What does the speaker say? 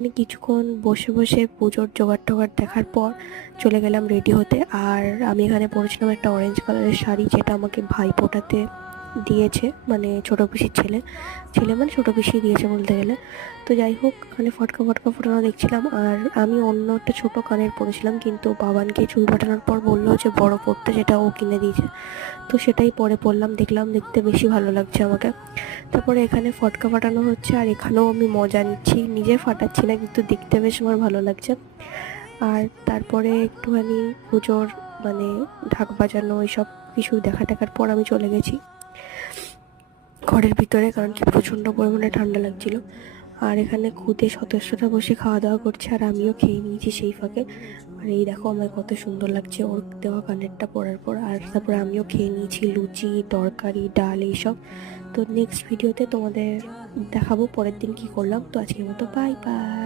আমি কিছুক্ষণ বসে বসে পুজোর জোগাড় টোগাড় দেখার পর চলে গেলাম রেডি হতে। আর আমি এখানে পরেছিলাম একটা অরেঞ্জ কালারের শাড়ি যেটা আমাকে ভাই ফোটাতে দিয়েছে মানে ছোটো পিসির ছেলে। ছেলে মানে ছোটো পিসি দিয়েছে বলতে গেলে। তো যাই হোক, ওখানে ফটকা ফটকা ফোটানো দেখছিলাম। আর আমি অন্য একটা ছোটো কানের পরেছিলাম, কিন্তু বাবানকে চুল পাঠানোর পর বলল যে বড় পড়তে সেটা ও কিনে দিয়েছে। তো সেটাই পরে পড়লাম, দেখলাম দেখতে বেশি ভালো লাগছে আমাকে। তারপরে এখানে ফটকা ফাটানো হচ্ছে আর এখানেও আমি মজা নিচ্ছি। নিজে ফাটাচ্ছি না, কিন্তু দেখতে বেশ আমার ভালো লাগছে। আর তারপরে একটুখানি পুজোর মানে ঢাক বাজানো এইসব কিছু দেখা টাকার পর আমি চলে গেছি ঘরের ভিতরে, কারণ কি প্রচণ্ড পরিমাণে ঠান্ডা লাগছিল। আর এখানে খুদে সদস্যরা বসে খাওয়া দাওয়া করছে আর আমিও খেয়ে নিয়েছি সেই ফাঁকে। আর এই দেখো আমার কত সুন্দর লাগছে ওর দেওয়া কানেরটা পরার পর। আর তারপর আমিও খেয়ে নিয়েছি লুচি, তরকারি, ডাল এইসব। তো নেক্সট ভিডিওতে তোমাদের দেখাবো পরের দিন কি করলাম। তো আজকের মতো বাই বাই